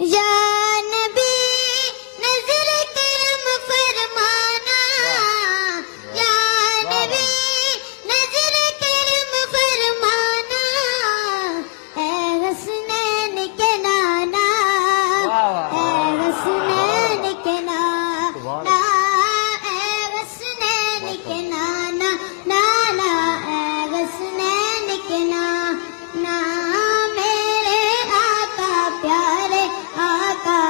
یا نبی نظر کرم فرمانا، یا نبی نظر کرم فرمانا، اے حسنین کے نانا، اے حسنین کے نانا، اے حسنین کے نانا، نانا اے حسنین کے نانا، میرے آقا پیارے آقا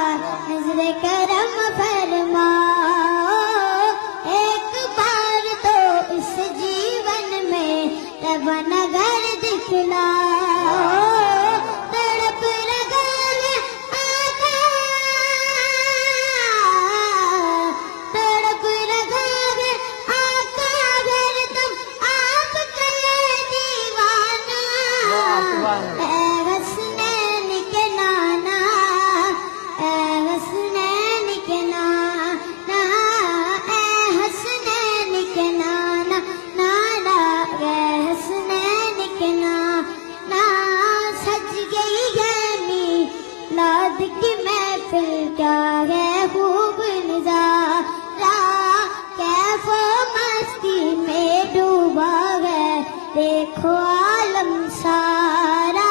نظر کرم فرماؤ، ایک بار تو اس جیون میں رب نگر دکھلاؤ، تڑپ رہا ہے آقا، تڑپ رہا ہے آقا، اگر تم آپ کا یہ دیوانہ، اے حسنین کے نانا، اے حسنین کے نانا، اے حسنین کے نانا، نانا اے حسنین کے نانا، سج گئی ہے میلاد کی محفل، کیا ہے خوب نظارہ، کیف و مستی میں ڈوبا ہے دیکھو عالم سارا،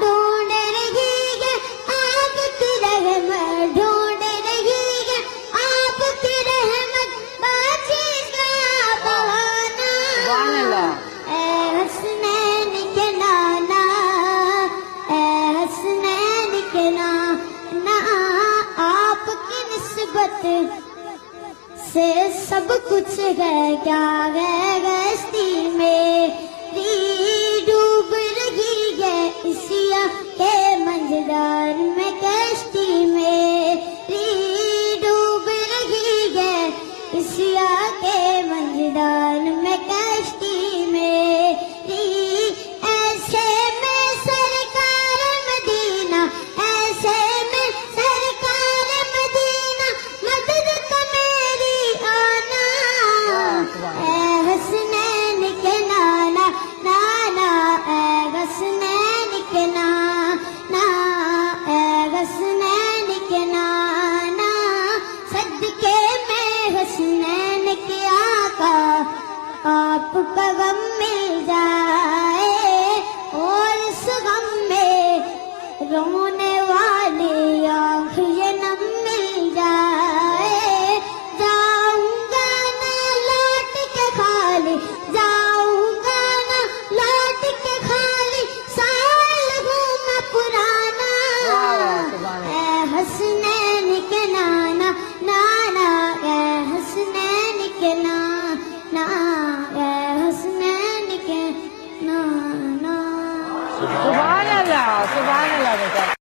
ڈھونڈ رہی ہے آپ کی رحمت، ڈھونڈ رہی ہے آپ کی رحمت، باجی کا بہانہ، اے حسنین کے نانا، اے حسنین کے نانا، آپ کی نسبت سے سب کچھ ہے، کیا ہے ہستی میری ڈوب رہی ہے اسیا کے منظر میں، کشتی میری ڈوب رہی ہے اسیا کے منظر میں، کشتی میری، ایسے میں سرکار مدینہ، ایسے میں سرکار مدینہ، مدد کا میری آنا، اے حسنین کے نانا، نانا اے حسنین کے نانا، اے حسنین کے نانا، صدقے میں حسنین کے آقا آپ کا غم مل جائے، اور اس غم میں رونے والی آنکھ یہ نم مل جائے، جاؤں گا نہ لوٹ کے خالی، جاؤں گا نہ لوٹ کے خالی، سال ہوں میں پرانا، اے حسنین کے نانا، نانا اے حسنین کے نانا، اے حسنین کے نانا۔